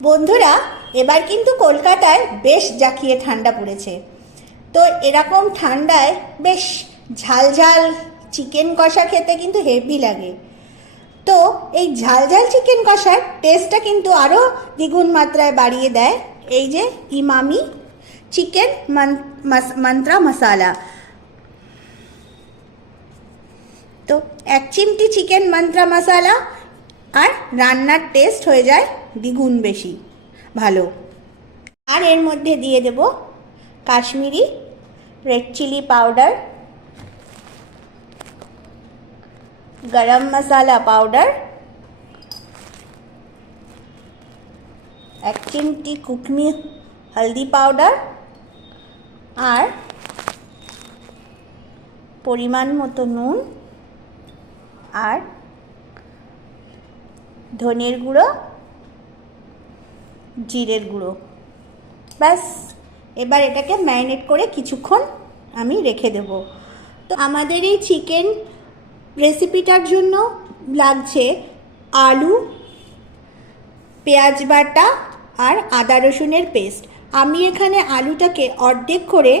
বন্ধুরা, এবার কিন্তু কলকাতায় বেশ জাকিয়ে ঠান্ডা পড়েছে। তো এরকম ঠান্ডায় বেশ ঝাল ঝাল চিকেন কষা খেতে কিন্তু হেভি লাগে। তো এই ঝাল ঝাল চিকেন কষার টেস্টটা কিন্তু আরও দ্বিগুণ মাত্রায় বাড়িয়ে দেয় এই যে ইমামি চিকেন মন্ত্রা মশালা। তো এক চিমটি চিকেন মন্ত্রা মশালা আর রান্নার টেস্ট হয়ে যায় দ্বিগুণ বেশি। ভালো। আর এর মধ্যে দিয়ে দেব Kashmiri red chili powder garam masala powder এক চিমটি কুকমি হলদি পাউডার আর পরিমাণ মতো নুন আর ধনের গুঁড়ো, জিরের গুঁড়ো। ব্যাস, এবার এটাকে ম্যারিনেট করে কিছুক্ষণ আমি রেখে দেব। তো আমাদের এই চিকেন রেসিপিটার জন্য লাগছে আলু, পেঁয়াজ বাটা আর আদা রসুনের পেস্ট। আমি এখানে আলুটাকে অর্ধেক করে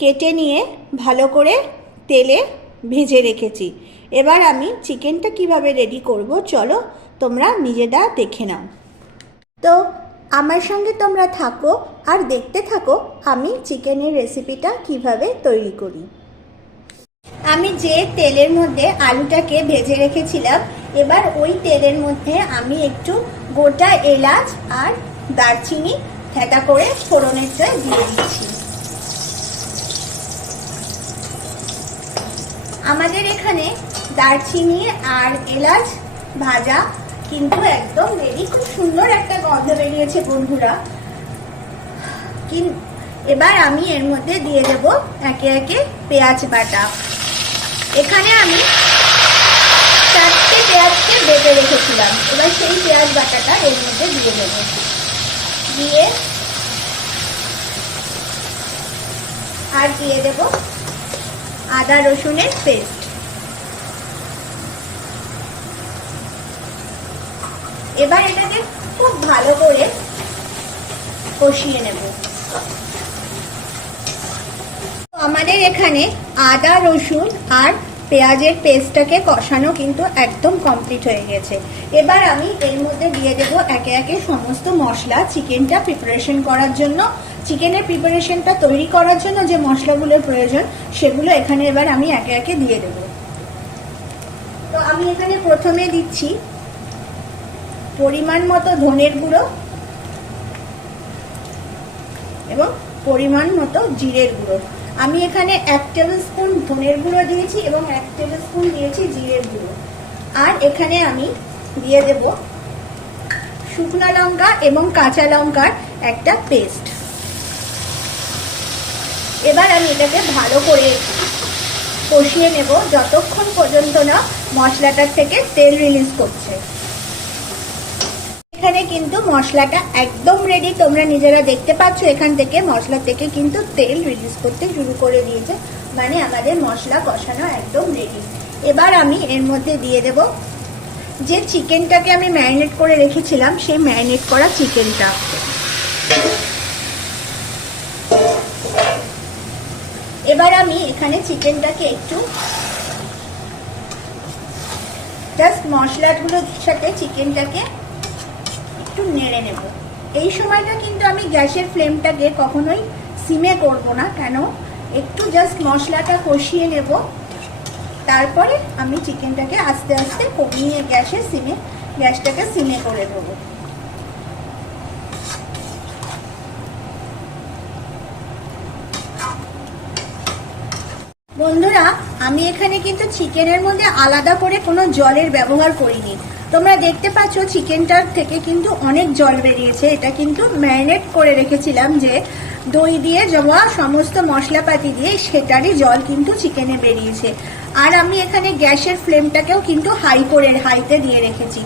কেটে নিয়ে ভালো করে তেলে ভেজে রেখেছি। এবার আমি চিকেনটা কীভাবে রেডি করব, চলো তোমরা নিজেরা দেখে নাও। তো আমার সঙ্গে তোমরা থাকো আর দেখতে থাকো আমি চিকেনের রেসিপিটা কীভাবে তৈরি করি। আমি যে তেলের মধ্যে আলুটাকে ভেজে রেখেছিলাম, এবার ওই তেলের মধ্যে আমি একটু গোটা এলাচ আর দারচিনি থেতা করে ফোড়নের ফোড়নেরটা দিয়ে দিচ্ছি। আমাদের এখানে দারচিনি আর এলাচ ভাজা কিন্তু একদম রেডি খুব সুন্দর একটা গন্ধ বেরিয়েছে বন্ধুরা। এবার আমি এর মধ্যে দিয়ে দেব একে একে পেঁয়াজ বাটা। এখানে আমি চারটে পেঁয়াজকে বেটে রেখেছিলাম। এবার সেই পেঁয়াজ বাটাটা এর মধ্যে দিয়ে দেব। দিয়ে আর দিয়ে দেব আদা রসুনের পেস্ট। এবার এটাকে খুব ভালো করে কষিয়ে নেব। আমাদের এখানে আদা, রসুন আর পেঁয়াজের পেস্টটাকে কষানো কিন্তু একদম কমপ্লিট হয়ে গেছে। এবার আমি এর মধ্যে দিয়ে দেব একে একে সমস্ত মশলা চিকেনটা প্রিপারেশন করার জন্য। চিকেনের প্রিপারেশনটা তৈরি করার জন্য যে মশলাগুলোর প্রয়োজন, সেগুলো এখানে এবার আমি একে একে দিয়ে দেব। তো আমি এখানে প্রথমে দিচ্ছি পরিমাণ মতো ধনের গুঁড়ো এবং পরিমাণ মতো জিরের গুঁড়ো। আমি এখানে এক টেবিল স্পুন ধনের গুঁড়ো দিয়েছি এবং এক টেবিল স্পুন দিয়েছি জিরের গুঁড়ো। আর এখানে আমি দিয়ে দেব শুকনো লঙ্কা এবং কাঁচা লঙ্কার একটা পেস্ট এবার আমি এটাকে ভালো করে কষিয়ে নেব। যতক্ষণ পর্যন্ত না মশলাটার থেকে তেল রিলিজ করছে। এখানে কিন্তু মশলাটা একদম রেডি তোমরা নিজেরা দেখতে পাচ্ছ, এখান থেকে মশলা থেকে কিন্তু তেল রিলিজ করতে শুরু করে দিয়েছে। মানে আমাদের মশলা কষানো একদম রেডি এবার আমি এর মধ্যে দিয়ে দেব যে চিকেনটাকে আমি ম্যারিনেট করে রেখেছিলাম, সেই ম্যারিনেট করা চিকেনটা এবার আমি এখানে চিকেনটাকে একটু জাস্ট মশলাগুলোর সাথে চিকেনটাকে একটু নেড়ে নেব। এই সময়টা কিন্তু আমি গ্যাসের ফ্লেমটাকে কখনোই সিমে করব না, কেন? একটু জাস্ট মশলাটা কষিয়ে নেব। তারপরে আমি চিকেনটাকে আস্তে আস্তে কমিয়ে গ্যাসে সিমে, গ্যাসটাকে সিমে করে দেবো বন্ধুরা, আমি এখানে কিন্তু চিকেনের মধ্যে আলাদা করে কোনো জলের ব্যবহার করিনি। তোমরা দেখতে পাচ্ছ চিকেনটার থেকে কিন্তু অনেক জল বেরিয়েছে। এটা কিন্তু ম্যারিনেট করে রেখেছিলাম যে দই দিয়ে জমা সমস্ত মশলাপাতি দিয়ে সেটারই জল কিন্তু চিকেনে বেরিয়েছে। আর আমি এখানে গ্যাসের ফ্লেমটাকেও কিন্তু হাই করে হাইতে দিয়ে রেখেছি।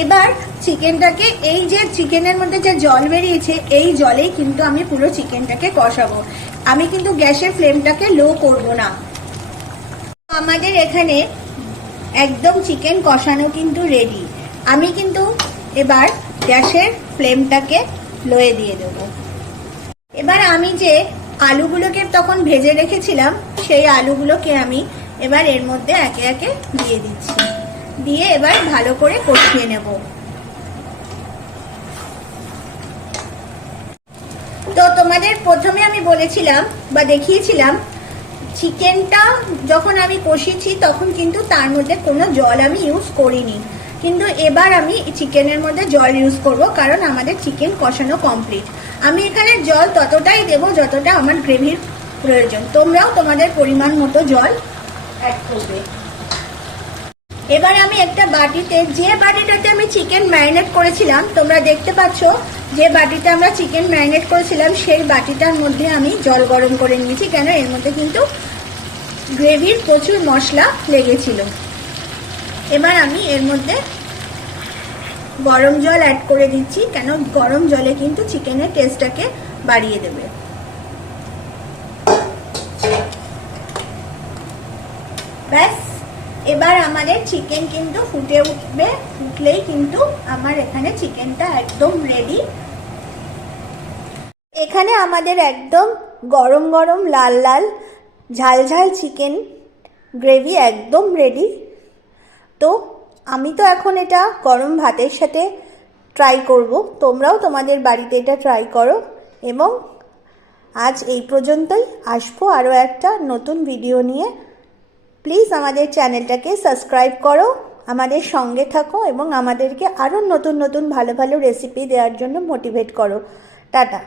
এবার চিকেনটাকে এই যে চিকেনের মধ্যে যে জল বেরিয়েছে, এই জলেই কিন্তু আমি পুরো চিকেনটাকে কষাবো। আমি কিন্তু গ্যাসের ফ্লেমটাকে লো করব না। আমাদের এখানে একদম চিকেন কষানো কিন্তু রেডি আমি কিন্তু এবার গ্যাসের ফ্লেমটাকে লোয়ে দিয়ে দেবো। এবার আমি যে আলুগুলোকে তখন ভেজে রেখেছিলাম, সেই আলুগুলোকে আমি এবার এর মধ্যে একে একে দিয়ে দিচ্ছি। দিয়ে এবার ভালো করে কষিয়ে নেব। তো তোমাদের প্রথমে আমি বলেছিলাম বা দেখিয়েছিলাম চিকেনটা যখন আমি কষিয়েছি, তখন কিন্তু তার মধ্যে কোনো জল আমি ইউজ করিনি। কিন্তু এবার আমি চিকেনের মধ্যে জল ইউজ করব, কারণ আমাদের চিকেন কষানো কমপ্লিট আমি এখানে জল ততটাই দেব যতটা আমার গ্রেভির প্রয়োজন। তোমরাও তোমাদের পরিমাণ মতো জল অ্যাড করবে। এবার আমি একটা বাটিতে, যে বাটিটাতে আমি চিকেন ম্যারিনেট করেছিলাম, তোমরা দেখতে পাচ্ছ, যে বাটিতে আমরা চিকেন ম্যারিনেট করেছিলাম, সেই বাটিটার মধ্যে আমি জল গরম করে নিয়েছি, কেন? এর মধ্যে কিন্তু গ্রেভির প্রচুর মশলা লেগেছিল। এবার আমি এর মধ্যে গরম জল অ্যাড করে দিচ্ছি, কেন? গরম জলে কিন্তু চিকেনের টেস্টটাকে বাড়িয়ে দেবে। ব্যাস এবার আমাদের চিকেন কিন্তু ফুটে উঠবে, ফুটলেই কিন্তু আমার এখানে চিকেনটা একদম রেডি এখানে আমাদের একদম গরম গরম লাল লাল ঝাল ঝাল চিকেন গ্রেভি একদম রেডি তো আমি তো এখন এটা গরম ভাতের সাথে ট্রাই করব। তোমরাও তোমাদের বাড়িতে এটা ট্রাই করো এবং আজ এই পর্যন্তই। আসব আরও একটা নতুন ভিডিও নিয়ে। প্লিজ আমাদের চ্যানেলটাকে সাবস্ক্রাইব করো, আমাদের সঙ্গে থাকো এবং আমাদেরকে আরও নতুন নতুন ভালো ভালো রেসিপি দেওয়ার জন্য মোটিভেট করো। টাটা।